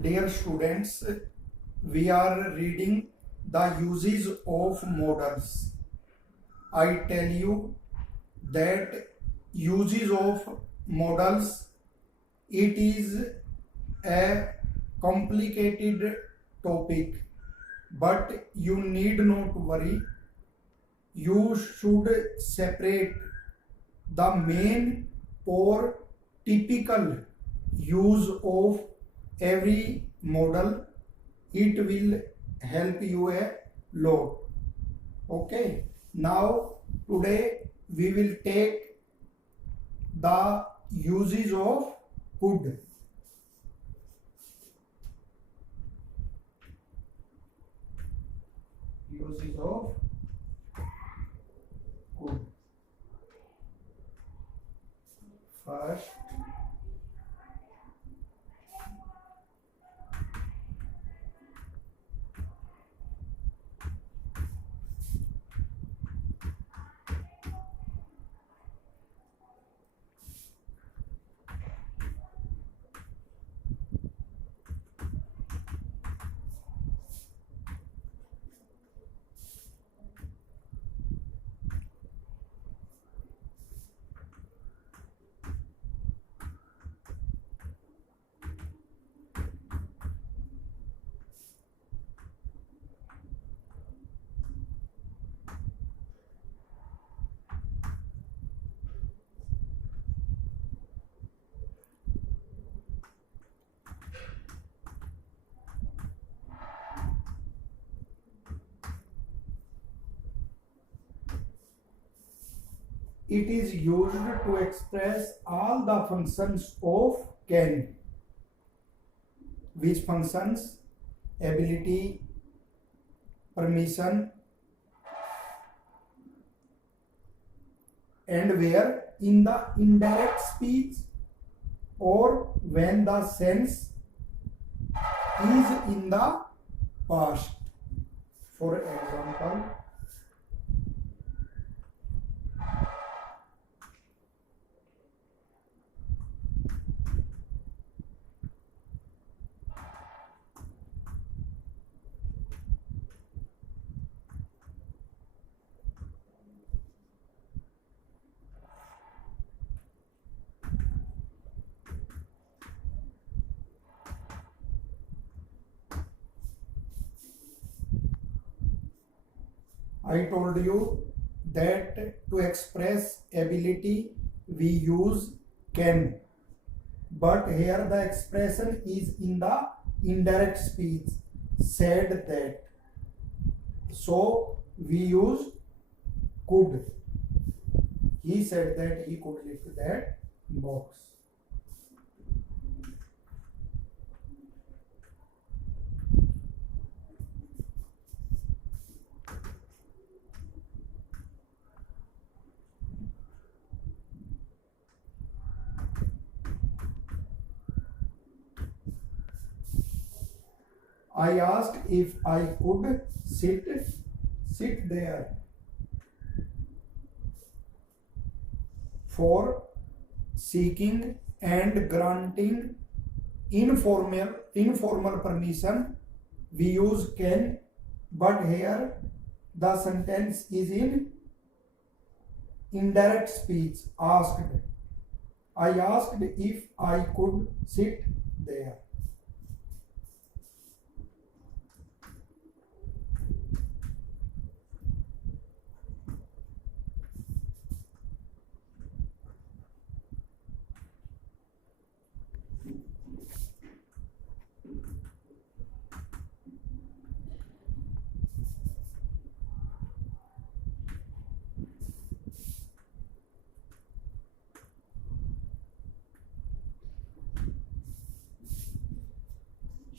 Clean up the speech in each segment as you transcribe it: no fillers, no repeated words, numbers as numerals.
Dear students, we are reading the uses of modals. I tell you that uses of modals, it is a complicated topic, but you need not worry. You should separate the main or typical use of every model. It will help you a lot. Okay, now today we will take the uses of could. Uses of could. First, it is used to express all the functions of can. Which functions? Ability, permission, and where? In the indirect speech or when the sense is in the past. For example, I told you that to express ability we use can, but here the expression is in the indirect speech, said that, so we use could. He said that he could lift that box. I asked if I could sit there. For seeking and granting informal permission, we use can, but here the sentence is in indirect speech, asked. I asked if I could sit there.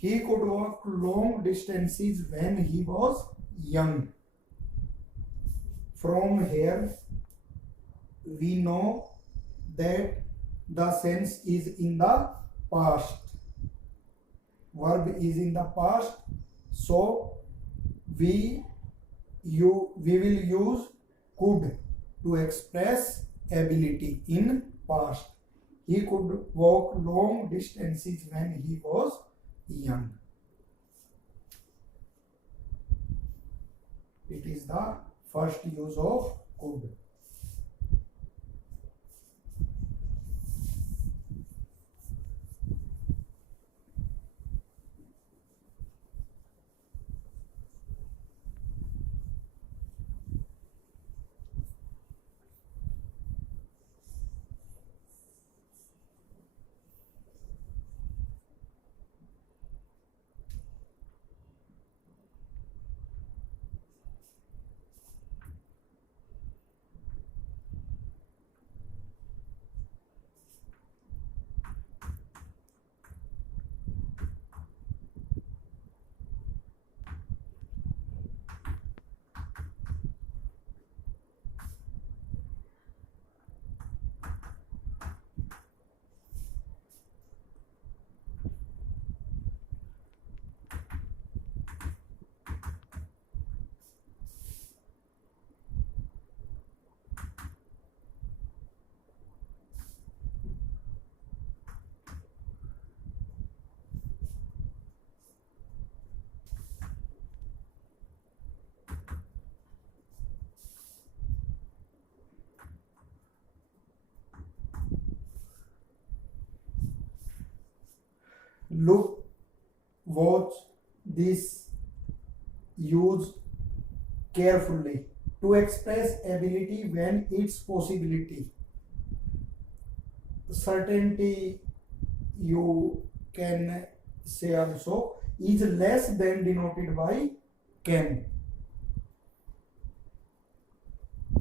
He could walk long distances when he was young. From here, we know that the sense is in the past. Verb is in the past, so we will use could to express ability in past. He could walk long distances when he was young. the first use of could. Look, watch this use carefully. To express ability when its possibility, certainty, you can say also, is less than denoted by can.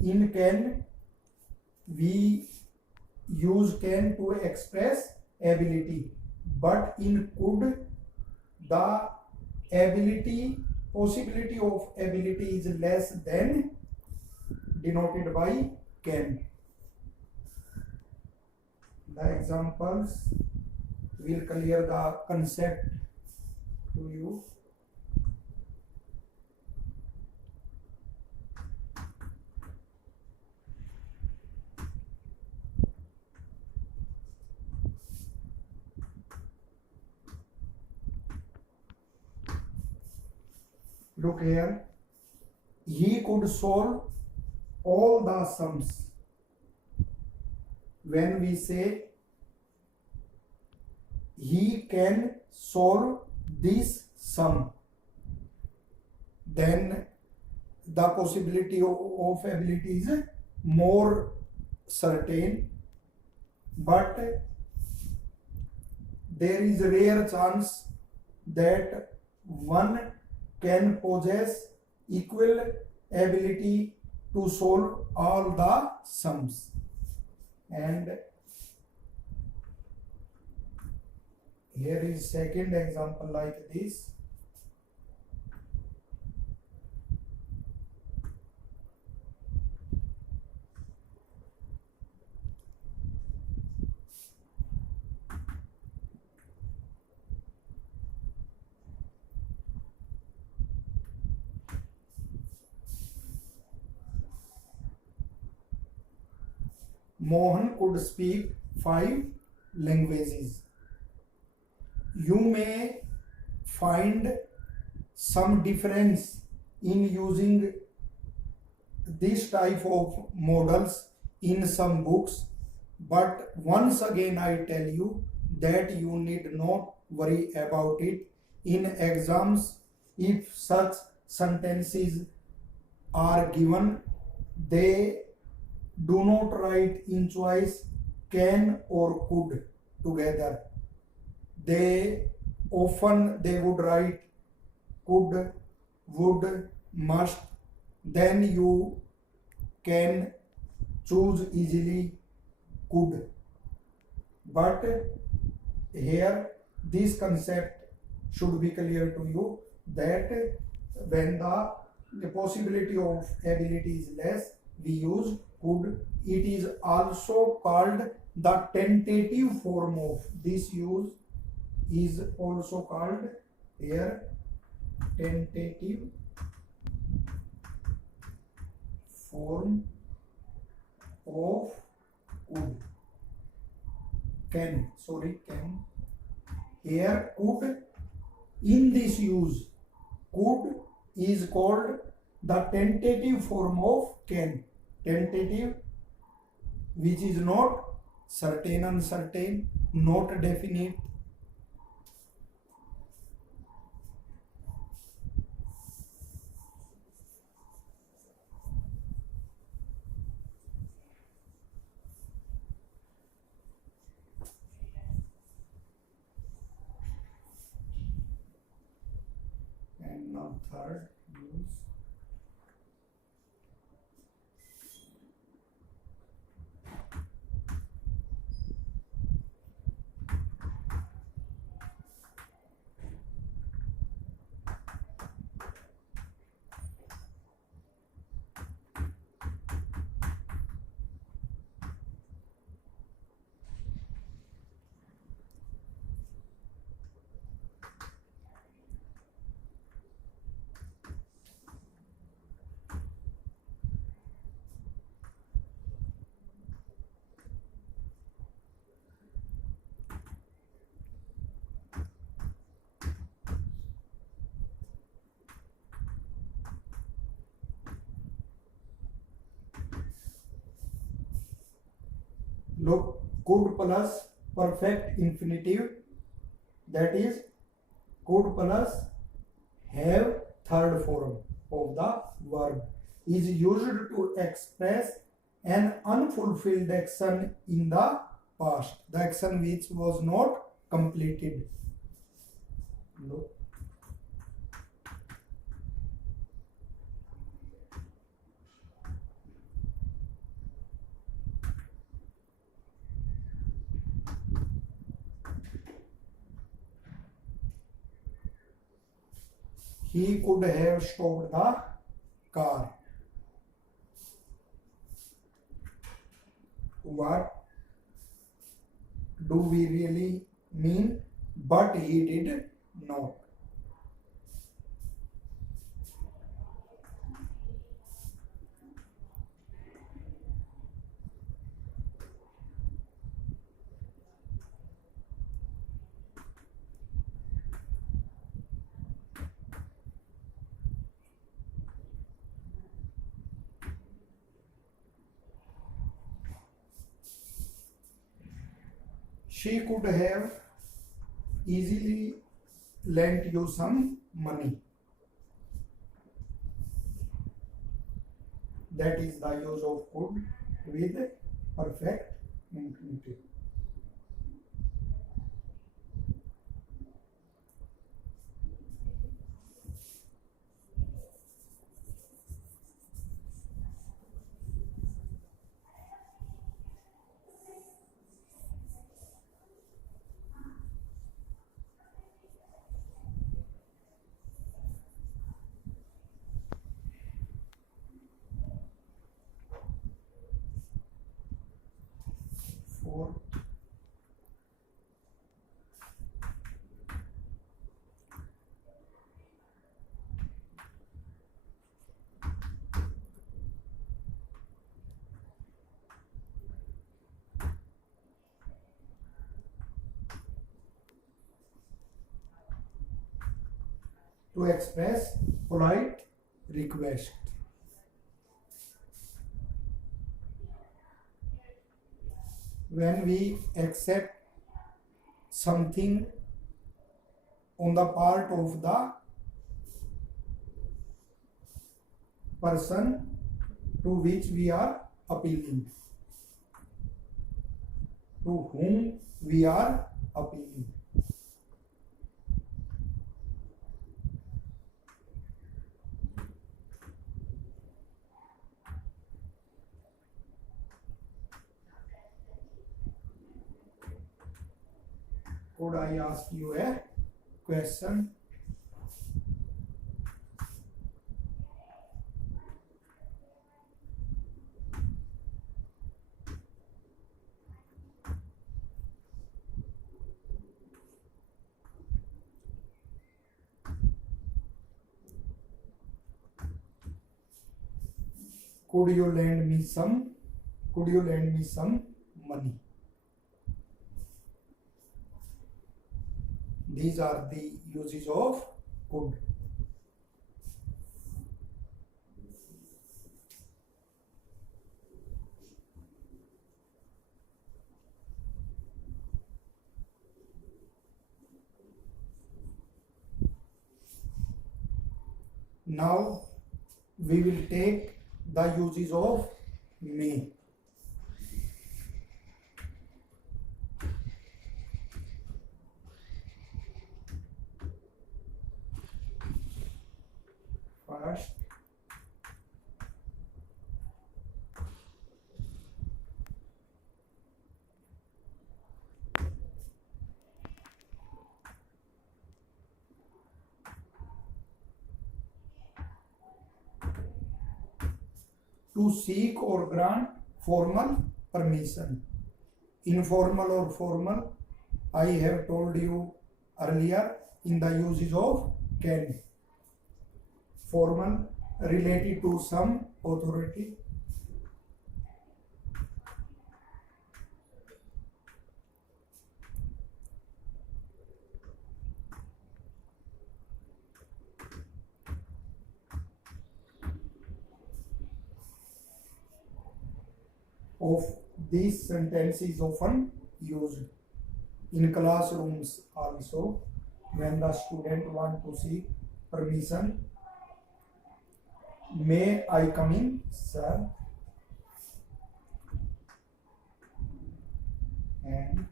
In can, we use can to express ability, but in could, the ability, possibility of ability is less than denoted by can. The examples will clear the concept to you. Look here, he could solve all the sums. When we say he can solve this sum, then the possibility of ability is more certain, but there is a rare chance that one can possess equal ability to solve all the sums. And here is second example like this. Mohan could speak 5 languages. You may find some difference in using this type of models in some books, but once again I tell you that you need not worry about it. In exams, if such sentences are given, they do not write in choice can or could together. They would write could, would, must. Then you can choose easily could. But here this concept should be clear to you that when the possibility of ability is less, we use could. It is also called the tentative form of this use, is also called here tentative form of could. Can here could, in this use, could is called the tentative form of can. Tentative, which is not certain, uncertain, not definite. And now third use. Look, could plus perfect infinitive, that is could plus have third form of the verb, is used to express an unfulfilled action in the past, the action which was not completed. Look. He could have stopped the car. What do we really mean? But he did not. She could have easily lent you some money. That is the use of could with perfect infinitive. Four. To express polite request. When we accept something on the part of the person to which we are appealing, to whom we are appealing. Could I ask you a question? Could you lend me some? Could you lend me some money? These are the uses of could. Now we will take the uses of may. First, to seek or grant formal permission. Informal or formal, I have told you earlier in the uses of can. Formal, related to some authority. Of this sentence is often used in classrooms also. When the student want to seek permission, may I come in, sir? And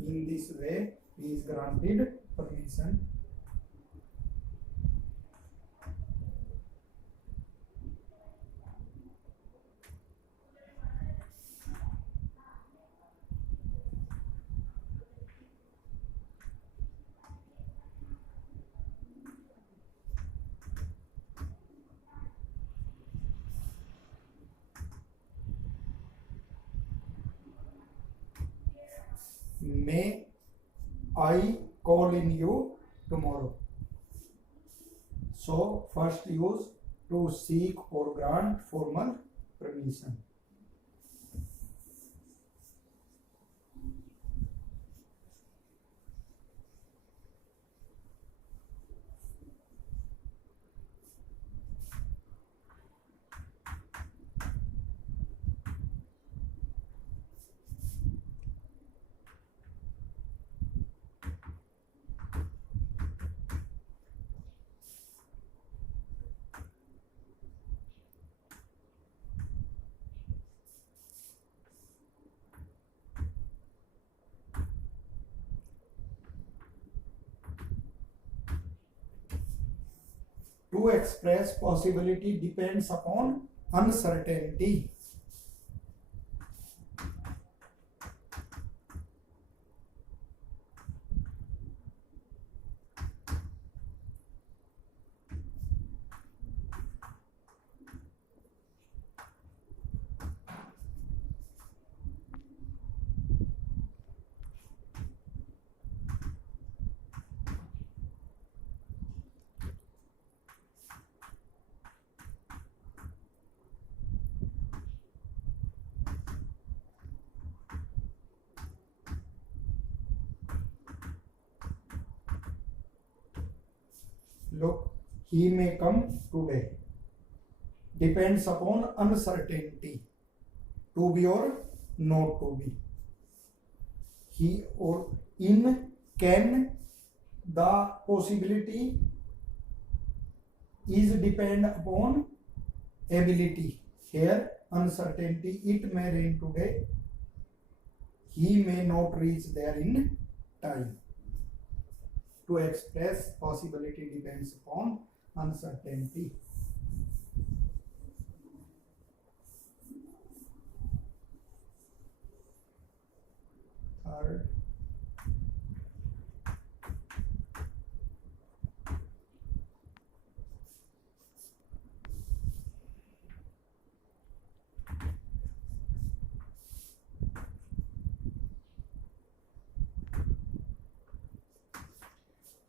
in this way he is granted permission. May I call in you tomorrow? So first use to seek or grant formal permission. To express possibility depends upon uncertainty. Look, he may come today. Depends upon uncertainty. To be or not to be. He or in can, the possibility is depend upon ability. Here uncertainty, it may rain today. He may not reach there in time. To express possibility depends upon uncertainty. Third,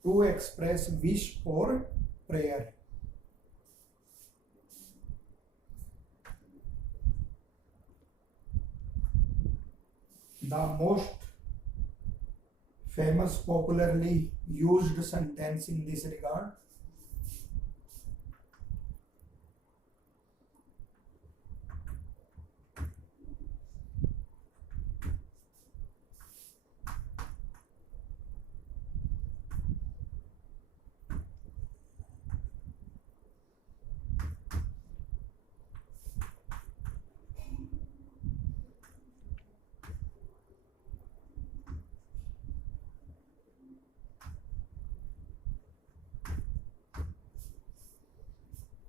to express wish or prayer. The most famous popularly used sentence in this regard.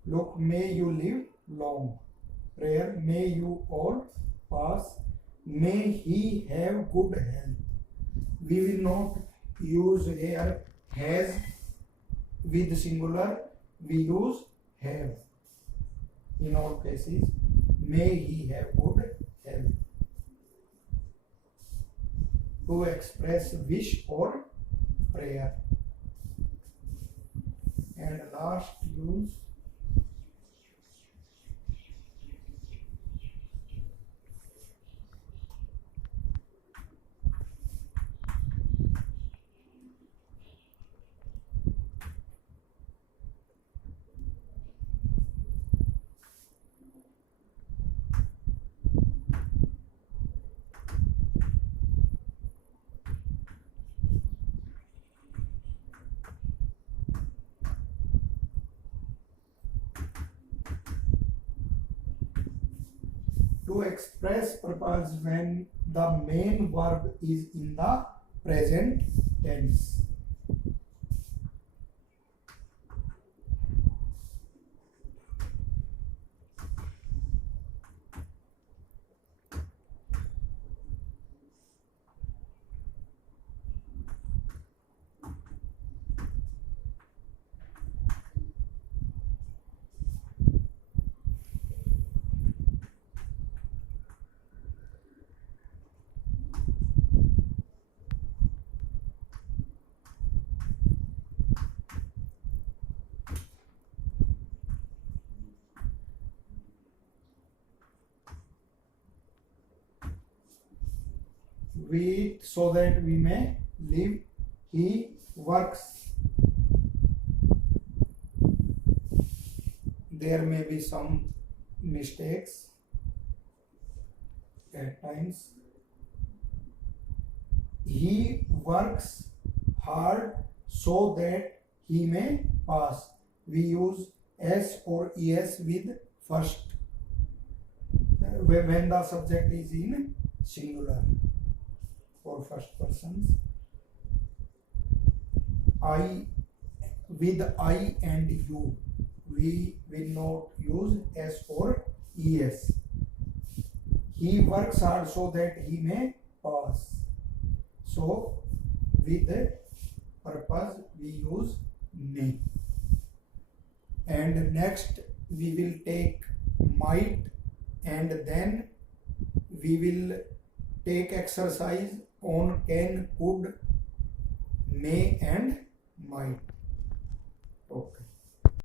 Look, may you live long. Prayer, may you all pass. May he have good health. We will not use here has with singular. We use have in all cases. May he have good health. To express wish or prayer. And last use to express purpose when the main verb is in the present tense. We so that we may live. He works. There may be some mistakes at times. He works hard so that he may pass. We use s or es with first when the subject is in singular for first persons. I with I and you. We will not use s or es. He works hard so that he may pass. So with the purpose we use may. And next we will take might, and then we will take exercise on can, could, may and might.